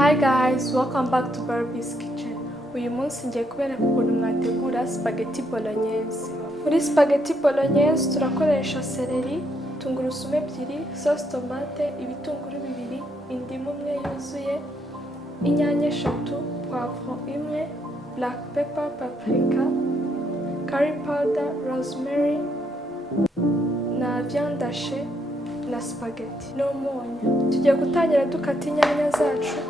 Hi guys, welcome back to Barbie's Kitchen. Uyu munsi ngiye kubereka ukuntu mwategura spaghetti bolognese. Muri spaghetti bolognese turakoresha seleri, tungurusumu ebyiri, sauce tomate, ibitunguru bibiri, indimu imwe yuzuye, inyanya eshatu, poivron imwe, black pepper, paprika, curry powder, rosemary na viande hachée na spaghetti n'umunyu. Tugiye gutangira dukata inyanya zacu.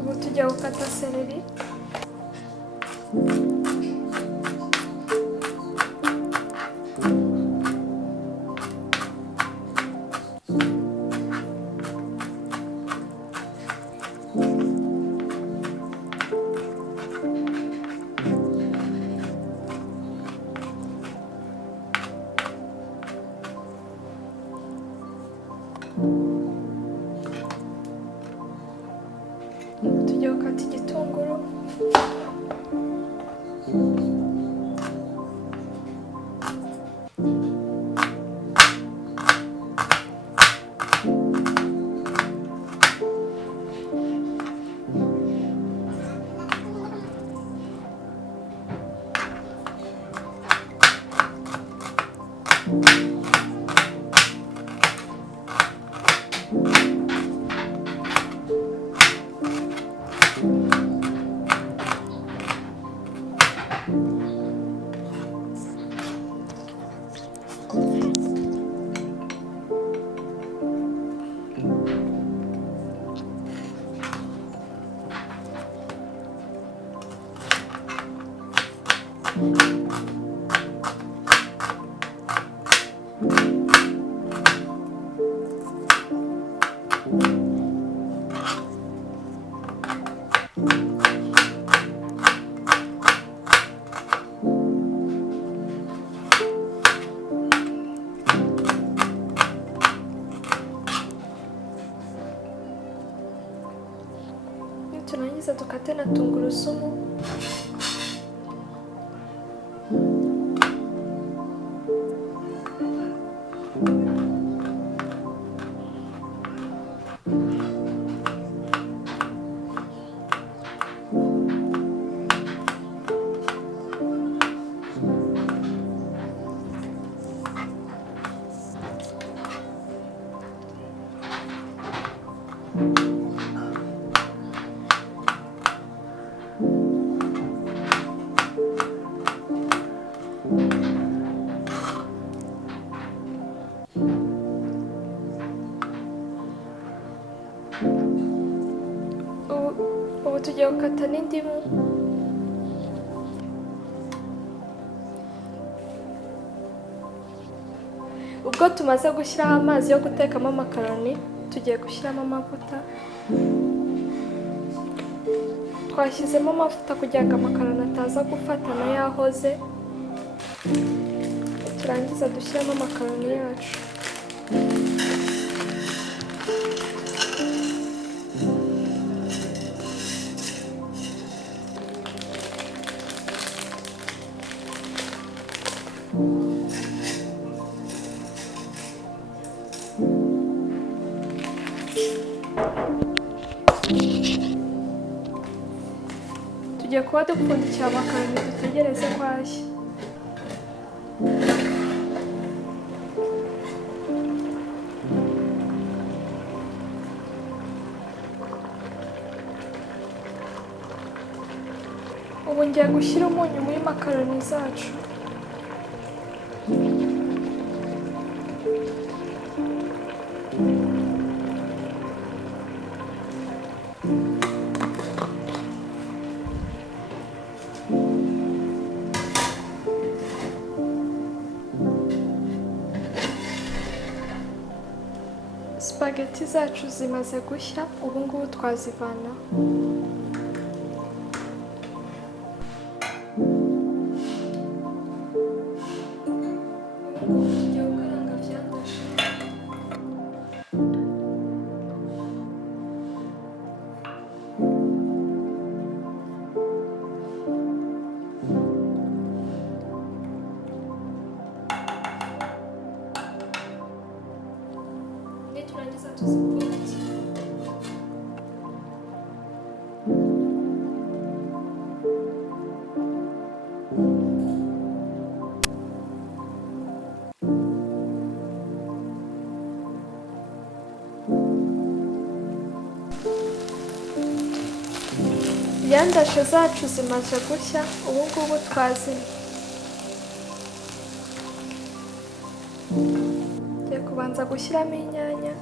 Ubu tugiye gukata seleri. Tugiye gukata igitunguru. turangiza dukate na tungurusumu. Ubu tugiye gukata n'indimu. Ubwo tumaze gushyiraho amazi yo gutekamo amakaroni, tugiye gushyiramo amavuta. Twashyizemo amavuta kugira ngo amakaroni ataza gufatana yahoze. Turangiza dushyiramo amakaroni yacu. Tugiye kuba dupfundikira amakaroni dutegereze ko ashya. Ubu ngiye gushyira umunyu muri makaroni zacu. Spaghetti zacu zimaze gushya, ubu ngubu twazivanaho. Tugiye gukaranga vyandashe. Turangiza tuzipfundikire. Ivyandashe zacu zimaze gushya, ubu ngubu twazimya. Tugiye kubanza gushyiramo inyanya.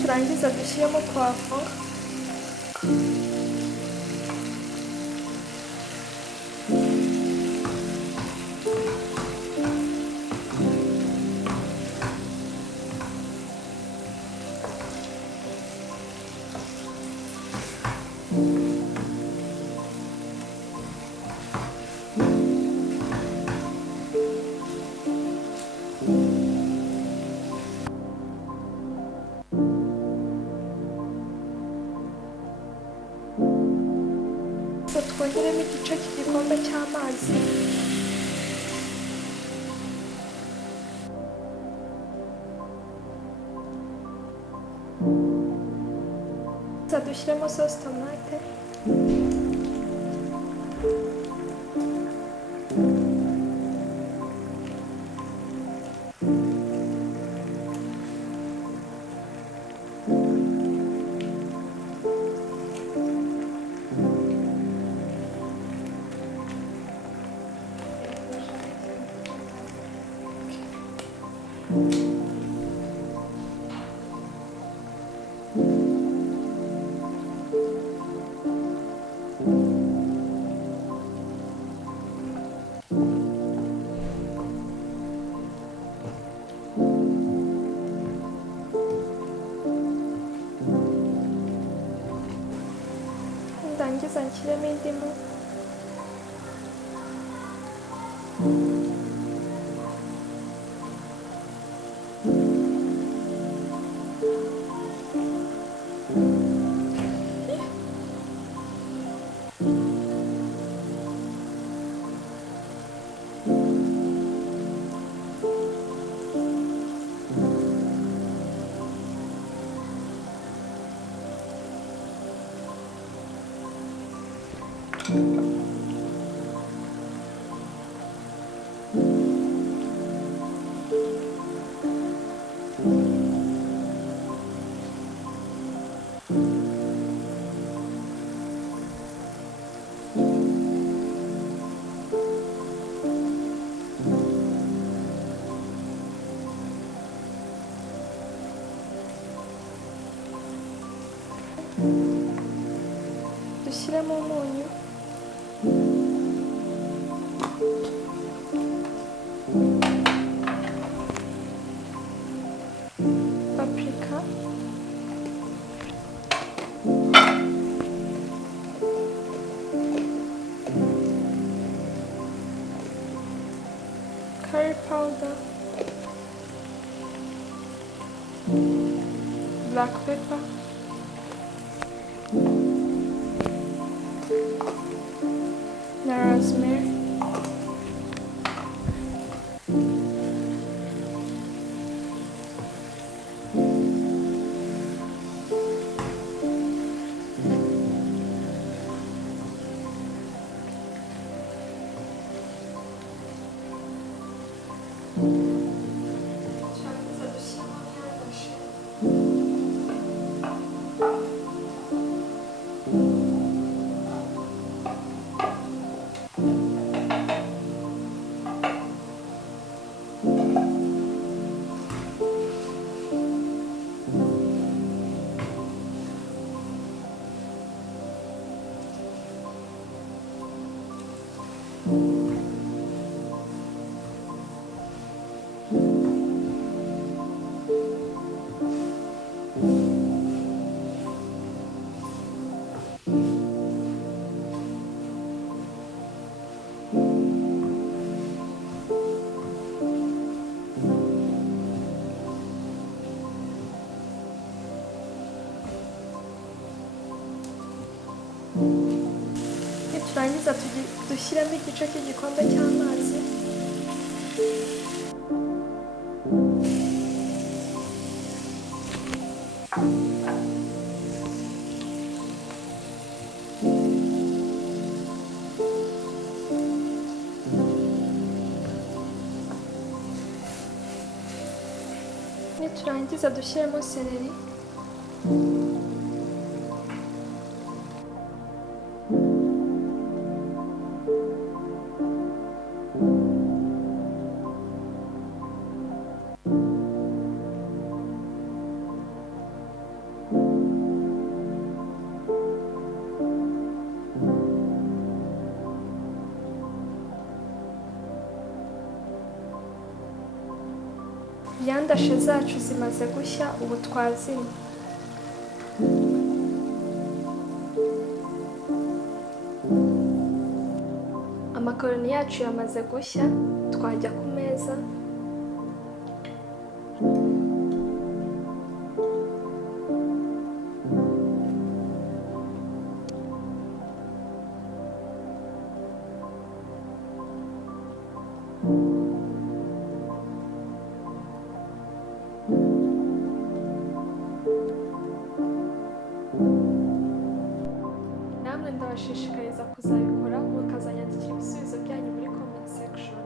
Turangiza dushyiremo poivron. twongeremo igice cy'igikombe cy'amazi. Dushyiremo sosi tomate. Ndangiza nshyiremo indimu. Dushyiremo umunyu. Paprika. Curry powder. Black pepper. Na rosemary. Niturangiza dushyiramo igice cy'igikombe cy'amazi. Niturangiza dushyiremo seleri. Yandashe zacu zimaze gushya, ubu twazimya. Amakaroni yacu yamaze gushya, twajya ku meza. namwe ndabashishikariza kuzabikora mukazanyandikira ibisubizo byanyu muri comment section.